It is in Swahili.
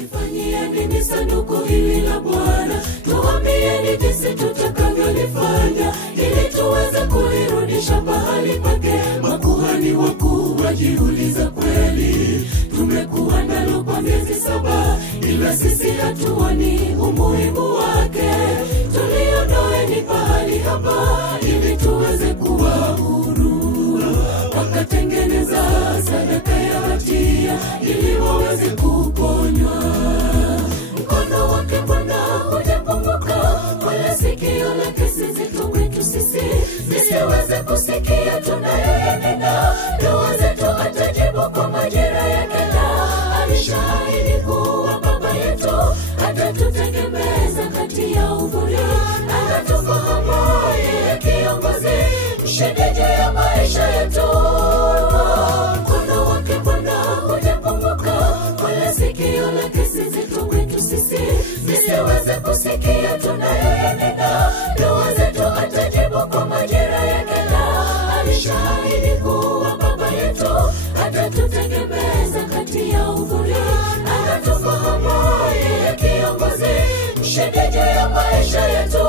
Tulifanyia nini sanduku hili la Bwana? Tuambieni jinsi tutakavyolifanya ili tuweze kulirudisha mahali pake. Makuhani wakuu wajiuliza, kweli tumekuwa nalo kwa miezi 7, ila sisi hatuoni umuhimu wake. Tuliondoeni pahali hapa ili tuweze kuwa huru. Wakatengeneza sadaka ya hatia ili waweze kuponywa. Mkono wake Bwana hujapunguka, wala sikio lake si zito kwetu sisi lisiweze kusikia tunayoyanena. Dua zetu atajibu kwa majira yake, na alishahidi kuwa baba yetu atatutegemeza kati ya uvuli. Anatufahamu yeye kiongozi mshindi juu ya maisha yetu. Mkono wake Bwana hujapunguka, wala sikio lake si zito kwetu sisi lisiweze kusikia tunayoyanena. Dua zetu atajibu kwa majira yake, na alishahidi kuwa baba yetu atatutegemeza kati ya uvuli. Anatufahamu yeye kiongozi mshindi juu ya maisha yetu.